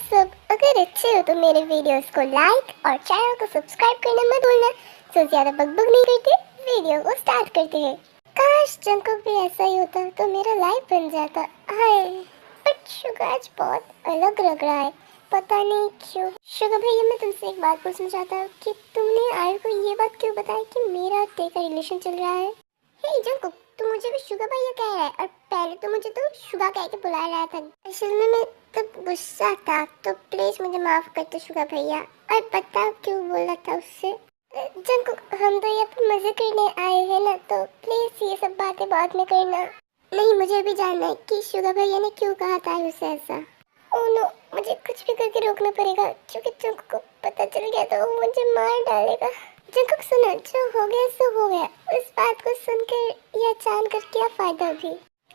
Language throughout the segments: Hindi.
सब अगर अच्छे हो तो मेरे वीडियोस को लाइक और चैनल को सब्सक्राइब करना मत भूलना। तो ज्यादा बकबक नहीं करते, वीडियो को स्टार्ट करते हैं। काश जंकुक भी ऐसा ही होता तो मेरा लाइफ बन जाता। हाय, बट शुगर आज बहुत अलग लग रहा है, पता नहीं क्यों। शुगर भैया, मैं तुमसे एक बात पूछना चाहता हूँ कि तुमने आयु को ये बात क्यों बताई कि मेरा और तेरा रिलेशन चल रहा है। हे जंकुक, तू मुझे भी शुगर भैया कह रहा है और पहले तो मुझे तो शुगर कह के बुला रहा था। असल में मैं तब गुस्सा था, तो प्लीज मुझे माफ कर दो शुगर भैया। और बताओ क्यों बोला था उससे। जंकुक, हम तो यहाँ पे मजे करने आए हैं ना, तो प्लीज ये सब बातें बाद में करना। नहीं, मुझे भी जानना है कि शुगर भैया ने क्यों कहा था उसे ऐसा। ओह नो, मुझे कुछ भी करके रोकना पड़ेगा, क्योंकि जंकुक को पता चल गया तो वो मुझे मार डालेगा। जंकुक सुनो, जो हो गया सो हो गया। उस बात को सुनकर या जानकर क्या फायदा भी।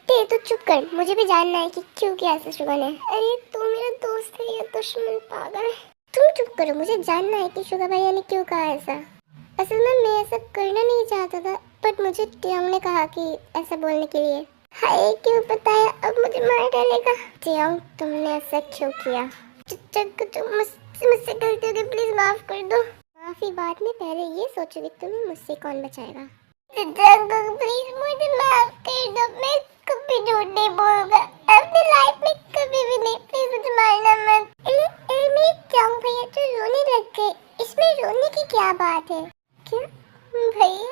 ते तो चुप कर, मुझे भी जानना है कि क्यों किया ऐसा शुगर ने। अरे तू मेरा दोस्त है या दुश्मन, पागल। तुम चुप करो, मुझे जानना है कि शुगर भैया ने क्यों कहा ऐसा। असल में मैं ऐसा करना नहीं चाहता था, बट मुझे टियांग ने कहा कि ऐसा बोलने के लिए। हाय, क्यों बताया, अब मुझे मार डालेगा। टियांग, तुमने ऐसा क्यों किया। मुझसे गलती हो गई, प्लीज माफ कर दो। माफी बाद में, पहले ये सोचो कि तुम्हें मुझसे कौन बचाएगा। प्लीज मुझे माफ कर दो, मैं कभी झूठ नहीं बोलूंगा अपनी लाइफ में, कभी भी नहीं। प्लीज मुझे मारना मत। मेरे टियांग भैया तो रोने लग गए, इसमें रोने की क्या बात है। क्या भैया,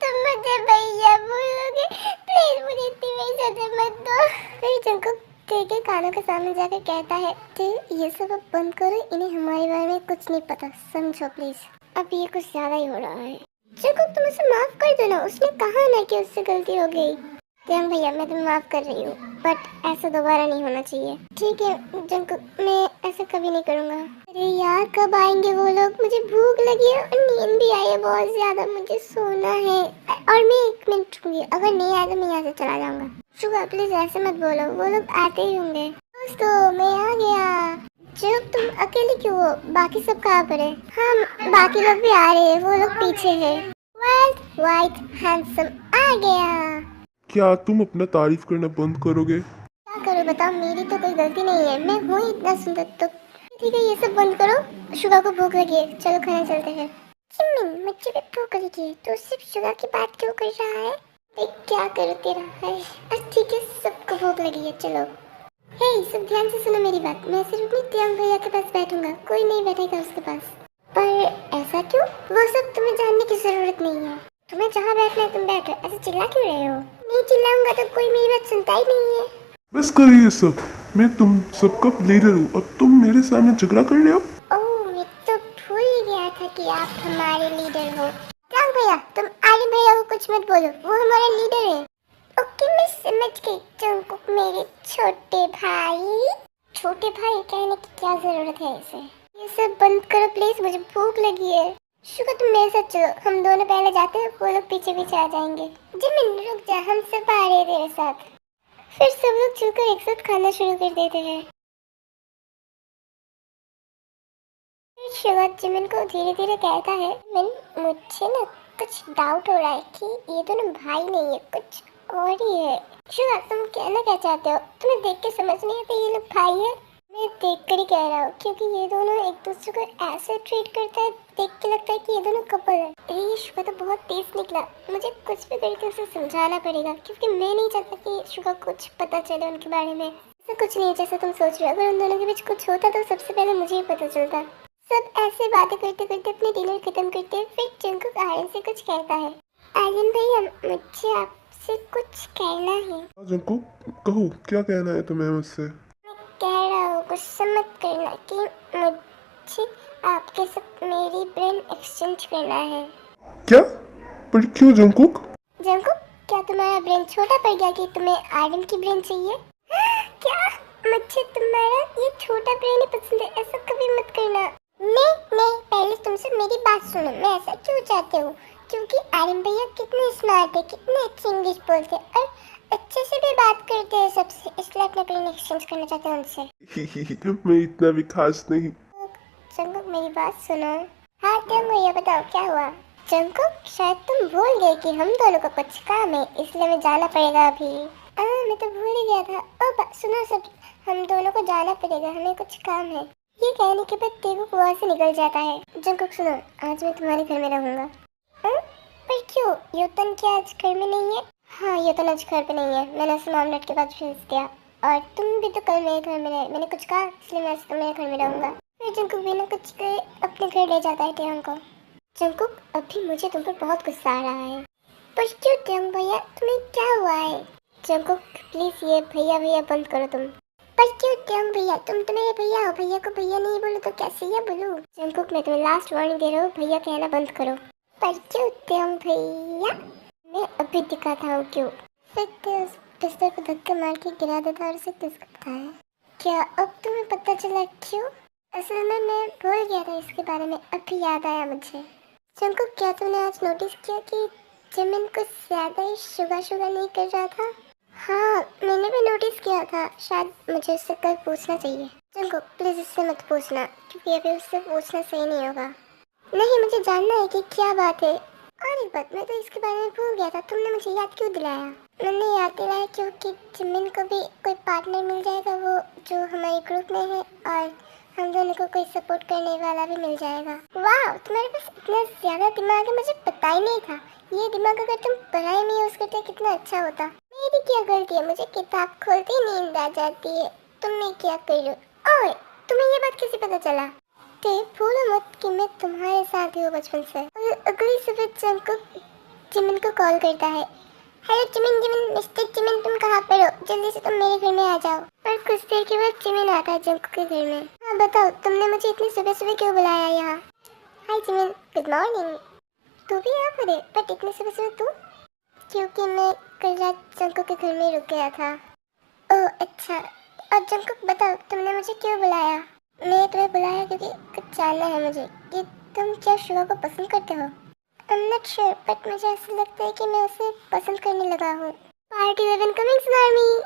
तुम मुझे भैया बोलोगे। प्लीज मुझे इतनी बड़ी सजा मत दो। फिर जंकुक के कानों के सामने जाकर कहता है कि ये सब अब बंद करो, इन्हें हमारे बारे में कुछ नहीं पता, समझो प्लीज। अब ये कुछ ज्यादा ही हो रहा है। जंकुक, तुम उसे माफ कर दो ना, उसने कहा ना कि उससे गलती हो गई। टियांग भैया, मैं तुम्हें माफ कर रही हूँ, बट ऐसा दोबारा नहीं होना चाहिए। ठीक है जंकुक, मैं ऐसा कभी नहीं करूँगा। अरे यार, कब आएंगे वो लोग, मुझे भूख लगी है और नींद भी आई है बहुत ज्यादा, मुझे सोना है। और मैं 1 मिनट रुकूंगी, अगर नहीं आया तो मैं यहाँ से चला जाऊंगा। शुगर प्लीज ऐसे मत बोलो, वो लोग आते ही होंगे। दोस्तों, मैं आ गया। जब तुम अकेले क्यों हो, बाकी सब कहाँ पर है। हाँ, बाकी लोग भी आ रहे हैं, वो लोग पीछे है। वाइट हैंडसम आ गया। क्या तुम अपना तारीफ करना बंद करोगे? क्या करूँ बताओ, मेरी तो कोई गलती नहीं है, मैं हूँ इतना सुंदर तो। ठीक है, ये सब बंद करो, शुगर को भूख लगी है, चलो खाना चलते हैं। जिमिन, मुझे भी भूख लगी है, तो सिर्फ शुगर की बात क्यों कर रहा है। देख क्या करूँ तेरा है। ठीक है, सबको भूख लगी है, चलो। हे सब ध्यान से सुनो मेरी बात, मैं सिर्फ अपनी टियांग भैया के पास बैठूंगा, कोई नहीं बैठेगा उसके पास। पर ऐसा क्यों, वो सब तुम्हें जानने की जरूरत नहीं है। तुम्हें जहाँ बैठना है तुम बैठो, ऐसे चिल्ला क्यों रहे हो। नहीं चिल्लाऊंगा तो कोई मेरी बात सुनता ही नहीं है। बस करिए ये सब, मैं तुम सबका लीडर हूँ और तुम मेरे सामने झगड़ा कर रहे हो। ओह, मैं तो भूल ही गया था कि आप हमारे लीडर हो। टियांग भैया, तुम आर्यन भैया को कुछ मत बोलो, वो हमारा लीडर है। ओके, मैं समझ गई। जंकुक मेरे छोटे भाई। छोटे भाई कहने की क्या जरूरत है इसे। ये सब बंद करो प्लीज, मुझे भूख लगी है। शुगर, तुम मेरे साथ चलो, हम दोनों पहले जाते हैं, वो लोग पीछे पीछे आ जाएंगे। जिमिन रुक जा, हम सब आ रहे हैं तेरे साथ। फिर सब लोग चलकर एक साथ खाना शुरू कर देते हैं। फिर शुगर जिमिन को धीरे धीरे कहता है, मुझे ना कुछ डाउट हो रहा है कि ये दोनों भाई नहीं है, कुछ और ही है। शुगर, तुम कहना क्या चाहते हो, तुम्हें देख के समझ नहीं आता ये लोग भाई है। मैं देख कर ही कह रहा हूँ, क्योंकि ये दोनों एक दूसरे को ऐसे ट्रीट करता है, देख के लगता है कि ये दोनों कपल है। ये शुगर तो बहुत तेज निकला, मुझे कुछ भी करके उसे समझाना पड़ेगा, क्योंकि मैं नहीं चाहता कि शुगर कुछ पता चले उनके बारे में। ऐसा कुछ नहीं है जैसा तुम सोच रहे हो, अगर उन दोनों के बीच कुछ होता तो सबसे पहले मुझे ही पता चलता। सब ऐसे बातें करते करते अपने डिनर खत्म करते हैं। फिर जंकुक आर्यन से कुछ कहता है। आर्यन भैया, मुझे आपसे कुछ कहना है। हाँ जंकुक, कहो क्या कहना है तुम्हें मुझसे? मैं कह रहा हूँ, गुस्सा मत करना, कि मुझे आपके साथ मेरी ब्रेन एक्सचेंज करना है। क्या? पर क्यों जंकुक? जंकुक, क्या तुम्हारा ब्रेन छोटा पड़ गया कि तुम्हें आर्यन की ब्रेन चाहिए। क्या, मुझे तुम्हारा ये छोटा ब्रेन ही पसंद है, ऐसा कभी मत करना। नहीं, पहले तुमसे मेरी बात सुनो, मैं ऐसा क्यों चाहती हूँ, क्योंकि आर्यन भैया कितने स्मार्ट है, कितने अच्छी इंग्लिश बोलते हैं और अच्छे से भी बात करते हैं सबसे, इसलिए अपना ब्रेन एक्सचेंज करना चाहते हैं उनसे। मैं इतना भी खास नहीं। जंकुक, मेरी बात सुनो। हाँ टियांग भैया, बताओ क्या हुआ। जंकुक, शायद तुम भूल गए कि हम दोनों का कुछ काम है, इसलिए हमें जाना पड़ेगा अभी। मैं तो भूल ही गया था। सुनो सब, हम दोनों को जाना पड़ेगा, हमें कुछ काम है। ये कहने के बाद तेगुक वहाँ से निकल जाता है। जंगकुक सुनो, आज मैं तुम्हारे घर में रहूंगा। पर क्यों? योतन क्या आज घर में नहीं है? हाँ, योतन आज घर पे नहीं है, मैंने उसे मामलेट के बाद भेज दिया। और तुम भी तो कल मेरे घर में रहे, मैंने कुछ कहा इसलिए मैं आज तुम्हारे घर में रहूंगा। फिर जंगकुक बिना कुछ कहे अपने घर ले जाता है टेयंग को। जंगकुक, अभी मुझे तुम पर बहुत गुस्सा आ रहा है। पर क्यों टेयंग भैया, तुम्हें क्या हुआ है? जंगकुक प्लीज ये भैया भैया बंद करो तुम। पर क्यों टेयंग भैया, तुम तो मेरे भैया हो, भैया को भैया नहीं बोलो तो कैसे ये बोलूं? जंगकुक, मैं तुम्हें लास्ट वार्निंग दे रहा हूँ, भैया कहना बंद करो। पर क्यों टेयंग भैया? मैं अभी दिखाता हूँ क्यों। फिर ते उस बिस्तर को धक्का मार के गिरा देता और उसे खिसकता है। क्या अब तुम्हें पता चला क्यों? असल में मैं भूल गया था इसके बारे में, अभी याद आया मुझे। जंगकुक, क्या तुमने आज नोटिस किया कि जिमिन कुछ ज्यादा ही शुगा नहीं कर रहा था? हाँ, मैंने भी नोटिस किया था, शायद मुझे उससे कल पूछना चाहिए। जंगकुक प्लीज इससे मत पूछना, क्योंकि अभी उससे पूछना सही नहीं होगा। नहीं, मुझे जानना है कि क्या बात है। और एक बात, मैं तो इसके बारे में भूल गया था, तुमने मुझे याद क्यों दिलाया? मैंने याद दिलाया क्योंकि जिमिन को भी कोई पार्टनर मिल जाएगा, वो जो हमारे ग्रुप में है, और हम दोनों को कोई सपोर्ट करने वाला भी मिल जाएगा। वाह, तुम्हारे पास इतना ज्यादा दिमाग है, मुझे पता ही नहीं था। ये दिमाग अगर तुम पढ़ाई में यूज करते कितना अच्छा होता। मेरी क्या गलती है, मुझे किताब खोलते ही नींद आ जाती है। तुमने क्या कर लो? ओए, तुम्हें ये बात कैसे पता चला? ते भूलो मत कि मैं तुम्हारे साथ ही हूँ बचपन से। अगली सुबह जंगकुक जिमिन को कॉल करता है। हेलो जिमिन, मिस्टर जिमिन, तुम कहाँ पर हो? जल्दी से तुम मेरे घर में आ जाओ। पर कुछ देर के बाद जिमिन आता है जंगकुक के घर में। हाँ बताओ, तुमने मुझे इतनी सुबह सुबह क्यों बुलाया यहाँ? हाय जिमिन, गुड मॉर्निंग। तू भी यहाँ पर है, बट इतनी सुबह सुबह तू? क्योंकि मैं कल रात जंगकुक के घर में रुक गया था। ओह अच्छा, और जंगकुक बताओ, तुमने मुझे क्यों बुलाया? मैं तुम्हें बुलाया क्योंकि कुछ जानना है मुझे कि तुम क्या शुआ को पसंद करते हो। I'm not sure, बट मुझे ऐसा लगता है कि मैं उसे पसंद करने लगा हूँ। Part 11 coming soon army.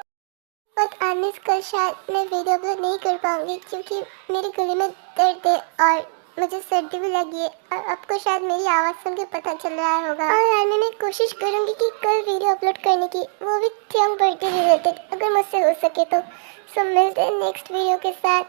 But आज कल शायद मैं वीडियो अपलोड नहीं कर पाऊंगी क्योंकि मेरे गले में दर्द है और मुझे सर्दी भी लगी है, और आपको शायद मेरी आवाज़ सुन के पता चल रहा होगा। और आर्मी मैं कोशिश करूंगी कि कल वीडियो अपलोड करने की, वो भी टियांग बर्थडे रिलेटेड, अगर मुझसे हो सके तो। सो मिलते हैं नेक्स्ट वीडियो के साथ।